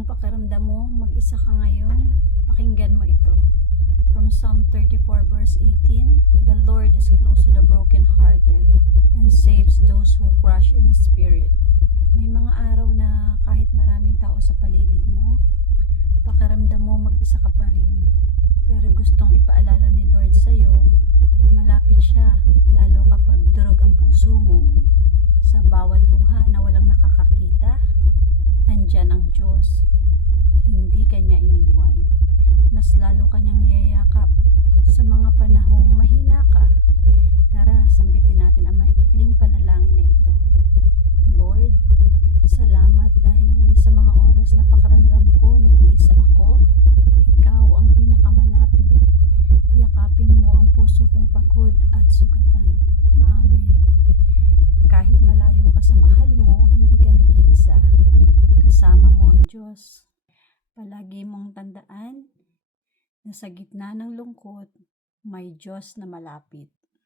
Kung pakiramdam mo mag-isa ka ngayon, pakinggan mo ito. From Psalm 34 verse 18, "The Lord is close to the brokenhearted and saves those who crush in spirit." May mga araw na kahit maraming tao sa paligid mo, pakiramdam mo mag-isa ka pa rin. Pero gustong ipaalala ni Lord sa'yo, malapit siya, lalo kapag durog ang puso mo. Sa bawat luha na walang nakakakita, andyan ang Diyos. Hindi kanya iniwan. Mas lalo kanyang niyayakap sa mga panahong mahina ka. Tara, sambitin natin ang maikling panalangin na ito. Lord, salamat dahil sa mga oras na pakiramdam ko nag-iisa ako. Ikaw ang pinakamalapit. Yakapin mo ang puso kong pagod at sugatan. Amen. Kahit malayo ka sa mahal mo, hindi ka nag-iisa. Kasama mo ang Diyos. Palagi mong tandaan na sa gitna ng lungkot, may Diyos na malapit.